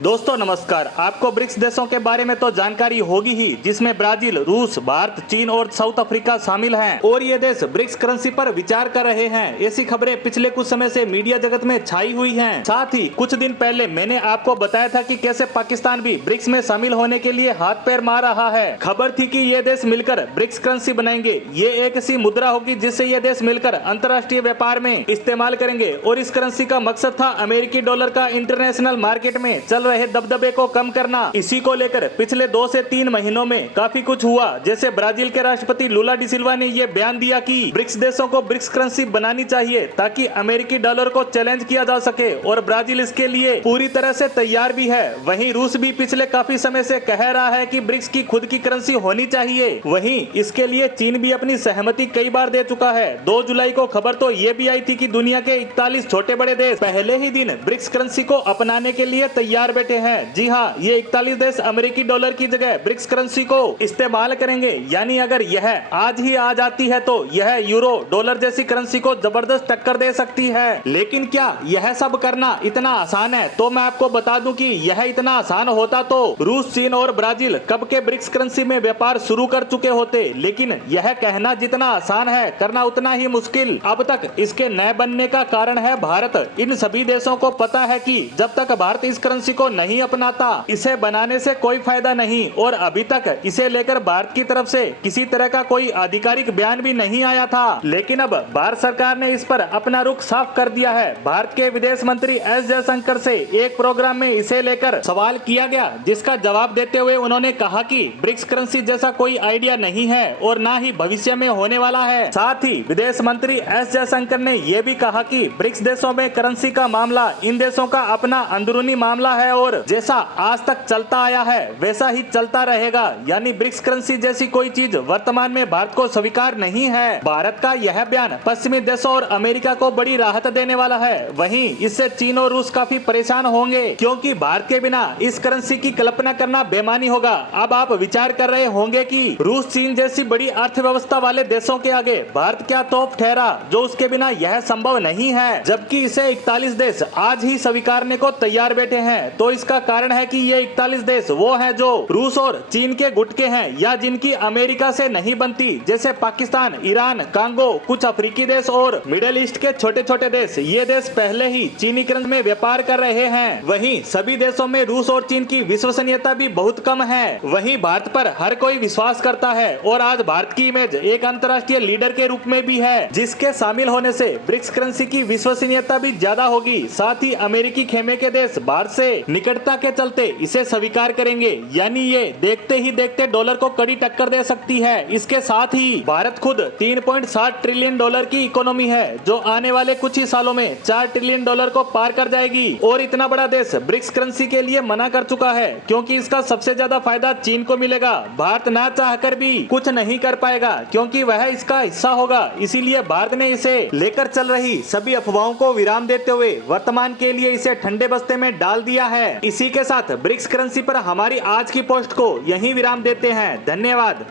दोस्तों नमस्कार। आपको ब्रिक्स देशों के बारे में तो जानकारी होगी ही, जिसमें ब्राजील, रूस, भारत, चीन और साउथ अफ्रीका शामिल हैं और ये देश ब्रिक्स करेंसी पर विचार कर रहे हैं। ऐसी खबरें पिछले कुछ समय से मीडिया जगत में छाई हुई हैं। साथ ही कुछ दिन पहले मैंने आपको बताया था कि कैसे पाकिस्तान भी ब्रिक्स में शामिल होने के लिए हाथ पैर मार रहा है। खबर थी कि ये देश मिलकर ब्रिक्स करेंसी बनाएंगे। ये एक ऐसी मुद्रा होगी जिससे ये देश मिलकर अंतर्राष्ट्रीय व्यापार में इस्तेमाल करेंगे और इस करेंसी का मकसद था अमेरिकी डॉलर का इंटरनेशनल मार्केट में चल रहे दबदबे को कम करना। इसी को लेकर पिछले 2 से 3 महीनों में काफी कुछ हुआ। जैसे ब्राजील के राष्ट्रपति लुला डी सिल्वा ने ये बयान दिया कि ब्रिक्स देशों को ब्रिक्स करेंसी बनानी चाहिए ताकि अमेरिकी डॉलर को चैलेंज किया जा सके और ब्राजील इसके लिए पूरी तरह से तैयार भी है। वहीं रूस भी पिछले काफी समय से कह रहा है कि ब्रिक्स की खुद की करेंसी होनी चाहिए। वहीं इसके लिए चीन भी अपनी सहमति कई बार दे चुका है। 2 जुलाई को खबर तो ये भी आई थी कि दुनिया के 41 छोटे बड़े देश पहले ही दिन ब्रिक्स करेंसी को अपनाने के लिए तैयार बैठे हैं। जी हाँ, ये 41 देश अमेरिकी डॉलर की जगह ब्रिक्स करेंसी को इस्तेमाल करेंगे। यानी अगर यह आज ही आ जाती है तो यह यूरो डॉलर जैसी करेंसी को जबरदस्त टक्कर दे सकती है। लेकिन क्या यह सब करना इतना आसान है? तो मैं आपको बता दूं कि यह इतना आसान होता तो रूस, चीन और ब्राजील कब के ब्रिक्स करेंसी में व्यापार शुरू कर चुके होते। लेकिन यह कहना जितना आसान है, करना उतना ही मुश्किल। अब तक इसके न बनने का कारण है भारत। इन सभी देशों को पता है कि जब तक भारत इस करेंसी को नहीं अपनाता, इसे बनाने से कोई फायदा नहीं और अभी तक इसे लेकर भारत की तरफ से किसी तरह का कोई आधिकारिक बयान भी नहीं आया था। लेकिन अब भारत सरकार ने इस पर अपना रुख साफ कर दिया है। भारत के विदेश मंत्री एस जयशंकर से एक प्रोग्राम में इसे लेकर सवाल किया गया, जिसका जवाब देते हुए उन्होंने कहा कि ब्रिक्स करेंसी जैसा कोई आइडिया नहीं है और ना ही भविष्य में होने वाला है। साथ ही विदेश मंत्री एस जयशंकर ने यह भी कहा कि ब्रिक्स देशों में करेंसी का मामला इन देशों का अपना अंदरूनी मामला है और जैसा आज तक चलता आया है वैसा ही चलता रहेगा। यानी ब्रिक्स करेंसी जैसी कोई चीज वर्तमान में भारत को स्वीकार नहीं है। भारत का यह बयान पश्चिमी देशों और अमेरिका को बड़ी राहत देने वाला है। वहीं इससे चीन और रूस काफी परेशान होंगे, क्योंकि भारत के बिना इस करेंसी की कल्पना करना बेमानी होगा। अब आप विचार कर रहे होंगे कि रूस, चीन जैसी बड़ी अर्थव्यवस्था वाले देशों के आगे भारत क्या तोप ठहरा, जो उसके बिना यह संभव नहीं है। जबकि इसे 41 देश आज ही स्वीकारने को तैयार बैठे हैं। तो इसका कारण है कि ये 41 देश वो हैं जो रूस और चीन के गुटके हैं या जिनकी अमेरिका से नहीं बनती, जैसे पाकिस्तान, ईरान, कांगो, कुछ अफ्रीकी देश और मिडिल ईस्ट के छोटे छोटे देश। ये देश पहले ही चीनी करेंसी में व्यापार कर रहे हैं। वहीं सभी देशों में रूस और चीन की विश्वसनीयता भी बहुत कम है। वहीं भारत पर हर कोई विश्वास करता है और आज भारत की इमेज एक अंतर्राष्ट्रीय लीडर के रूप में भी है, जिसके शामिल होने से ब्रिक्स करेंसी की विश्वसनीयता भी ज्यादा होगी। साथ ही अमेरिकी खेमे के देश भारत से निकटता के चलते इसे स्वीकार करेंगे। यानी ये देखते ही देखते डॉलर को कड़ी टक्कर दे सकती है। इसके साथ ही भारत खुद 3.7 ट्रिलियन डॉलर की इकोनॉमी है, जो आने वाले कुछ ही सालों में 4 ट्रिलियन डॉलर को पार कर जाएगी। और इतना बड़ा देश ब्रिक्स करेंसी के लिए मना कर चुका है, क्योंकि इसका सबसे ज्यादा फायदा चीन को मिलेगा। भारत ना चाहकर भी कुछ नहीं कर पाएगा, क्योंकि वह इसका हिस्सा होगा। इसीलिए भारत ने इसे लेकर चल रही सभी अफवाहों को विराम देते हुए वर्तमान के लिए इसे ठंडे बस्ते में डाल दिया है। इसी के साथ ब्रिक्स करेंसी पर हमारी आज की पोस्ट को यहीं विराम देते हैं। धन्यवाद।